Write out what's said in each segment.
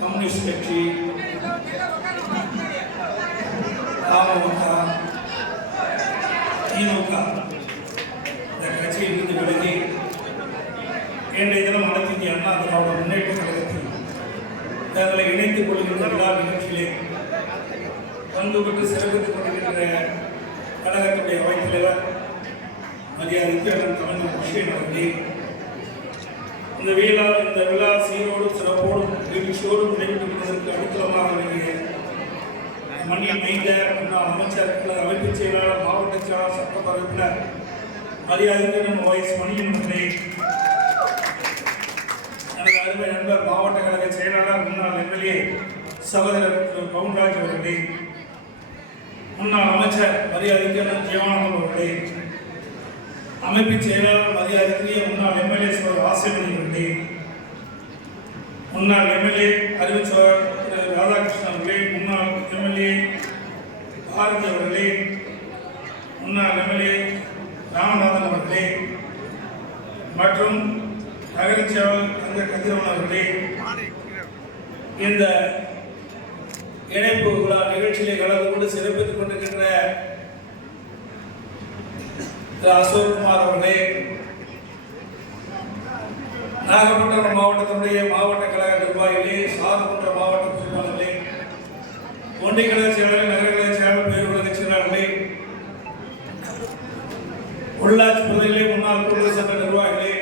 Communist கட்சி, அமமுக, திமுக இந்த கட்சியிலிருந்து விலகி இன்றைய தினம் அனைத்து இந்திய அண்ணா திராவிட முன்னேற்ற கழகத்தில் தங்களை இணைத்துக் கொள்கின்ற விழா நிகழ்ச்சியிலே பங்கு பெற்று சிறப்பித்துக் கொண்டிருக்கின்ற கழகத்துடைய அவைத்தலைவர் மரியாதைக்கு அண்ணன் கலைஞர் விஷயம் அவர்களே, இந்த விழா சீரோடு சிறப்போடும் நிகழ்ச்சியோடு நடைபெற்றுவதற்கு அடித்தளமாக வேண்டிய மண்ணில் மைந்த முன்னாள் அமைச்சர், அமைப்பு செயலாளர், மாவட்ட செயலாளர், சட்டமன்ற உறுப்பினர் மரியாதைக்கு வயசு மணியன் அவர்களே, எனது அருமை நண்பர் மாவட்ட கழக செயலாளர் முன்னாள் எம்எல்ஏ சகோதரர் திரு பவுன்ராஜ் அவர்களே, முன்னாள் அமைச்சர் மரியாதைக்கு ஜீவானந்தம் அவர்களே, அமைப்பு செயலாளர் மரியாதைக்குரிய முன்னாள் எம்எல்ஏ சோழர் ஆசிரியர் அவர்களே, முன்னாள் எம்எல்ஏ அறிவிச்சவர் திரு ராதாகிருஷ்ணன் அவர்களே, முன்னாள் எம்எல்ஏ பாரதி அவர்களே, முன்னாள் எம்எல்ஏ ராமநாதன் அவர்களே மற்றும் நகரச்சேவல் தங்க கதிரவன் அவர்களே, இந்த இணைப்பு விழா நிகழ்ச்சியிலே கலந்து கொண்டு சிறப்பித்துக் கொண்டிருக்கின்ற அசோக்குமார் அவர்களே, நாகப்பட்டினம் மாவட்டத்தினுடைய மாவட்ட கழக நிர்வாகிகளே, சாதகுன்ற மாவட்ட பொறுப்பாளர்களே, ஒன்றிய கழக செயலாளர், நகர கழக செயலாளர், பேருலக செயலாளர்களே, உள்ளாட்சி பகுதிகளிலே முன்னாள் கூடுதல் சட்ட நிர்வாகிகளே,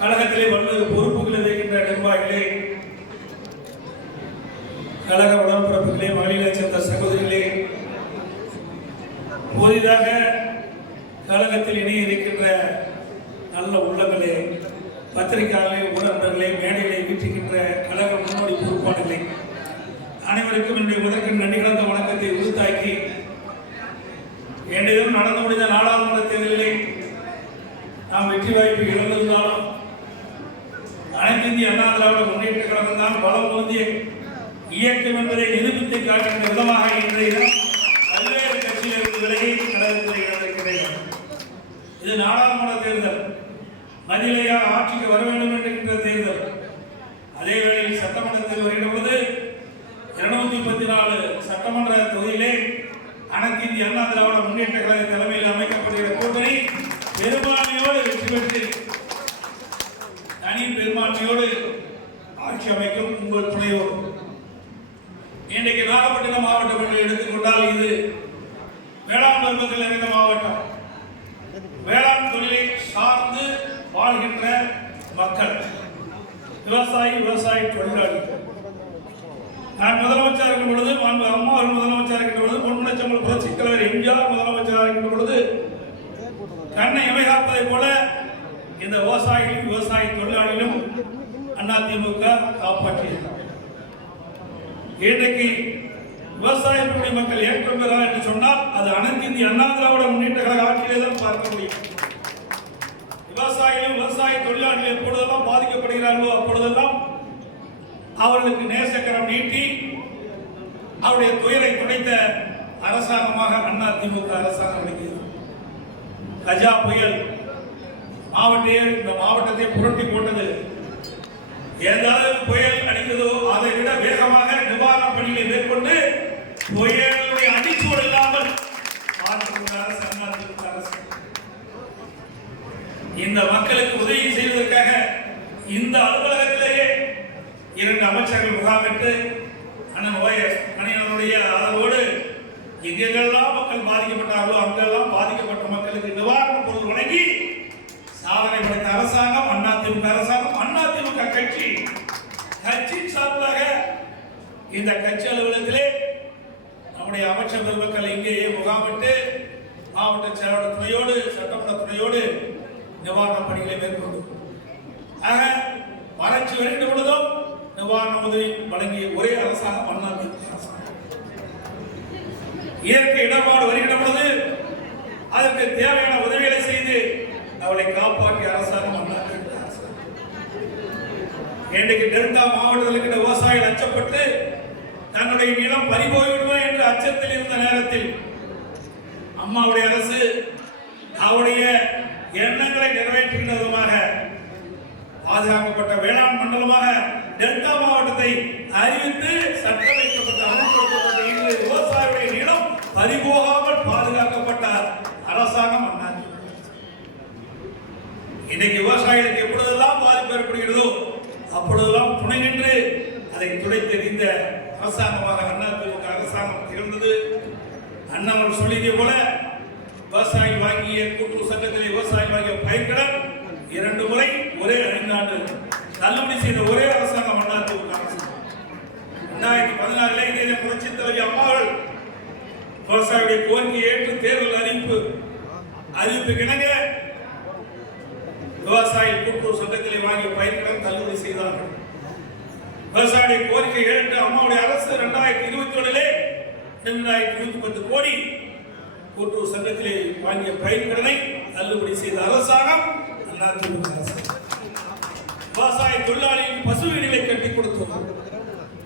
கழகத்திலே பல்வேறு பொறுப்புகளை வைக்கின்ற நிர்வாகிகளே, கழக உடன்பிறப்புகளே, மகளிரை சேர்ந்த சகோதரிகளே, புதிதாக கழகத்தில் இணைய இருக்கின்ற நல்ல உள்ளங்களே, பத்திரிகையாளர்களே, ஊடகங்களே, மேடைகளை வீட்டுகின்ற கழக முன்னோடி பொறுப்பாளர்களே, அனைவருக்கும் என்னுடைய முதற்கு நன்றி கலந்த வணக்கத்தை உறுத்தாக்கி, என்னிடம் நடந்து முடிந்த நாடாளுமன்ற தேர்தலிலே நாம் வெற்றி வாய்ப்பு இழந்திருந்தாலும் அனைத்து இந்திய அண்ணா திராவிட முன்னேற்ற கழகம் தான் பலம் பொருந்திய இயக்கம் என்பதை நிரூபித்து காட்டுகின்ற விதமாக இன்றைய பல்வேறு கட்சியிலிருந்து விலகி கழகத்தில் இழந்திருக்கிறேன். இது நாடாளுமன்ற தேர்தல், மதிலையார் ஆட்சிக்கு வர வேண்டும் என்கின்ற தேர்தல். அதே வேளையில் சட்டமன்றத்தில் வருகின்ற பொழுது 234 சட்டமன்ற தொகுதியிலே அனைத்து இந்திய அண்ணா திராவிட முன்னேற்ற கழக தலைமையில் அமைக்கப்படுகிற கூட்டணி பெரும்பான்மையோடு வெற்றி பெற்று தனி பெரும்பான்மையோடு ஆட்சி அமைக்கும் உங்கள் துணையோடு. இன்றைக்கு நாகப்பட்டினம் மாவட்டம் என்று எடுத்துக்கொண்டால் இது வேளாண் பெருமக்கள் நிறைந்த மாவட்டம். வேளாண் தொழிலை சார்ந்து வாழ்கின்ற மக்கள், விவசாய தொழிலாளி. நான் முதலமைச்சர் இருக்கும் பொழுது, அம்மா முதலமைச்சர் இருக்கின்ற பொழுது, பொன்முனச்சம்பல் புரட்சித் தலைவர் எம்ஜிஆர் முதலமைச்சராக இருக்கின்ற பொழுது கண்ணை இமைகாப்பதை போல இந்த விவசாய தொழிலாளிகளும் அதிமுக காப்பாற்றியிருக்கிறார். இன்றைக்கு விவசாயத்துடைய மக்கள் ஏற்றம் பெறார் என்று சொன்னால் அது அனைத்து இந்திய அண்ணா திராவிட முன்னேற்ற கழக ஆட்சியிலே தான் பார்க்க முடியும். விவசாய தொழிலாளிகள் எப்பொழுதெல்லாம் பாதிக்கப்படுகிறார்களோ அப்பொழுதெல்லாம் அவர்களுக்கு நேசக்கரம் நீட்டி அவருடைய துயரை துடைத்த அரசாங்கமாக அதிமுக அரசாங்கம் இருக்கிறது. கஜா புயல் இந்த மாவட்டத்தை புரட்டி போட்டது. ஏதாவது புயல் அடித்ததோ அதை விட வேகமாக நிவாரண பணிகளை மேற்கொண்டு புயலுடைய அடிச்சூடு இல்லாமல் அரசு இந்த மக்களுக்கு உதவி செய்வதற்காக இந்த அலுவலகத்திலேயே 2 அமைச்சர்கள் முகாமிட்டு அண்ணன் OS மணியனுடைய ஆதரவோடு எங்கெல்லாம் மக்கள் பாதிக்கப்பட்டார்களோ அங்கெல்லாம் பாதிக்கப்பட்ட மக்களுக்கு நிவாரண பொருள் வழங்கி சாதனை படைத்த அரசாங்கம் அதிமுக அரசாங்கம். அதிமுக கட்சி சார்பாக இந்த கட்சி அலுவலகத்திலே நம்முடைய அமைச்சர் பெருமக்கள் இங்கேயே முகாமிட்டு மாவட்ட செயலாளர் துணையோடு, சட்டமன்ற துணையோடு நிவாரண பணிகளை மேற்கொண்டு வறட்சி வருகின்ற பொழுதும் நிவாரண உதவி வழங்கிய ஒரே அரசாங்கம் அதிமுக அரசாங்கம். இயற்கை இடர்பாடு வருகின்ற பொழுது அதற்கு தேவையான உதவிகளை செய்து அவளை காப்பாற்றிய அரசாங்கம் அதிமுக அரசாங்கம். இன்றைக்கு டெல்டா மாவட்டத்தில் இருக்கிற விவசாயிகள் அச்சப்பட்டு தன்னுடைய நிலம் பறிபோய்விடுவோம் என்ற அச்சத்தில் இருந்த நேரத்தில் அம்மாவுடைய அரசு அவருடைய எண்ணங்களை நிறைவேற்றுகின்ற விதமாக பாதுகாக்கப்பட்ட வேளாண் மண்டலமாக டெல்டா மாவட்டத்தை அறிவித்து சட்டமைக்கப்பட்ட அமல்படுத்தப்பட்ட இந்த விவசாயிகளுடைய நிலம் பறிபோகாமல் பாதுகாக்கப்பட்ட அரசாங்கம் அண்ணாதிமுக. இன்னைக்கு விவசாயிகளுக்கு எப்பொழுதெல்லாம் பாதிப்பு ஏற்படுகிறதோ அப்பொழுதெல்லாம் துணை நின்று அதை துடைத்தெறிந்த அரசாங்கமாக அதிமுக அரசாங்கம் திகழ்ந்தது. அண்ணாமலை சொல்லியதை போல விவசாயி வாங்கிய கூட்டுறவு சங்கத்திலே விவசாயி வாங்கிய பயிர்கடன் 2 முறை ஒரே 5 ஆண்டு தள்ளுபடி செய்த ஒரே அரசாங்கம் அதிமுக அரசாங்கம். 2014 புரட்சி தலைவி அம்மாள் விவசாயிகளுடைய கோரிக்கையை ஏற்று தேர்தல் அறிவிப்பு கிணங்க விவசாயி கூட்டுறவு சங்கத்திலே வாங்கிய பயிர்கடன் தள்ளுபடி செய்தார்கள். விவசாயிய கோரிக்கை ஏற்று அம்மாவுடைய அரசு 2021 210 கோடி கூட்டுறவு சங்கத்திலே வாங்கிய பயிர்கடனை தள்ளுபடி செய்த அரசாங்கம் அதிமுக அரசு. விவசாய தொழிலாளிகளுக்கு பசு வீடுகளை கட்டி கொடுத்தோம்.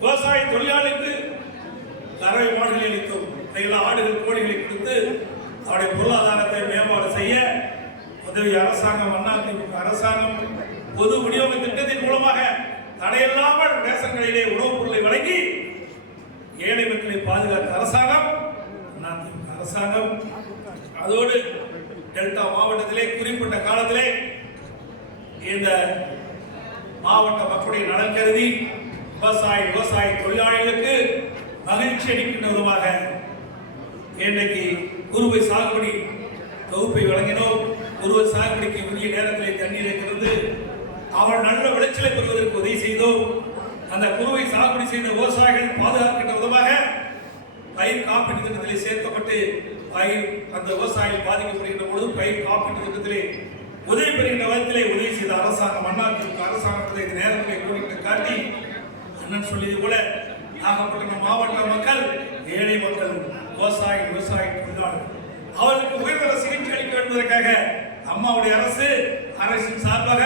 விவசாய தொழிலாளிக்கு கறவை மாடுகளை அளித்தோம். ஆடுகள் கோழிகளை கொடுத்து அவருடைய பொருளாதாரத்தை மேம்பாடு செய்ய உதவி அரசாங்கம் அதிமுக அரசாங்கம். பொது விநியோக திட்டத்தின் மூலமாக தடையில்லாமல் ரேஷன் கடையிலே உணவுப் பொருளை வழங்கி ஏழை மக்களை பாதுகாத்த அரசாங்கம் அதிமுக அரசாங்கம். அதோடு டெல்டா மாவட்டத்திலே குறிப்பிட்ட காலத்திலே இந்த மாவட்ட மக்களுடைய நலன் கருதி விவசாய தொழிலாளிகளுக்கு மகிழ்ச்சி அளிக்கின்ற விதமாக இன்றைக்கு குறுவை சாகுபடி தொகுப்பை வழங்கினோம். குறுவை சாகுபடிக்கு உரிய நேரத்திலே தண்ணீரை திறந்து அவர் நல்ல விளைச்சலை பெறுவதற்கு உதவி செய்தோம். அந்த குறுவை சாகுபடி செய்த விவசாயிகள் பாதுகாக்கின்ற விதமாக பயிர் காப்பீட்டு திட்டத்திலே சேர்க்கப்பட்டு அந்த விவசாயிகள் பாதிக்கப்படுகின்ற பொழுது பயிர் காப்பீட்டு திட்டத்திலே உதவி பெறுகின்ற விதத்திலே உதவி செய்த அரசாங்கம் அதிமுக அரசாங்கத்தை இந்த நேரத்திலே கோரிக்கை காட்டி அண்ணன் சொல்லியது போல நாகப்பட்டினம் மாவட்ட மக்கள் ஏழை மக்கள் விவசாய தொழிலாளர்கள் அவர்களுக்கு உயர்தர சிகிச்சை அளிக்க என்பதற்காக அம்மாவுடைய அரசின் சார்பாக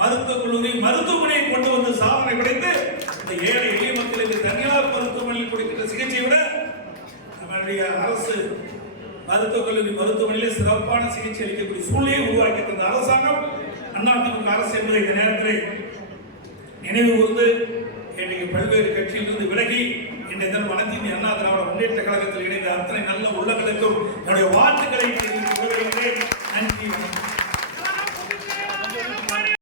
மருத்துவக் கல்லூரி மருத்துவமனையை கொண்டு வந்து சாதனை படைத்து இந்த ஏழை எளிய மக்களுக்கு தனியார் மருத்துவமனையில் கொடுக்கின்ற சிகிச்சையை விட நம்முடைய அரசு மருத்துவக் கல்லூரி மருத்துவமனையிலே சிறப்பான சிகிச்சை அளிக்கக்கூடிய சூழ்நிலையை உருவாக்கி தந்த அரசாங்கம் அதிமுக அரசு என்பதை இந்த நேரத்தில் நினைவு கூர்ந்து இன்றைக்கு பல்வேறு கட்சியிலிருந்து விலகி இன்றைய தினம் அனைத்து அண்ணா திராவிட முன்னேற்ற கழகத்தில் இணைந்த அத்தனை நல்ல உள்ளங்களுக்கும் என்னுடைய வாழ்த்துக்களை தெரிவித்துக் கொள்கிறேன். நன்றி.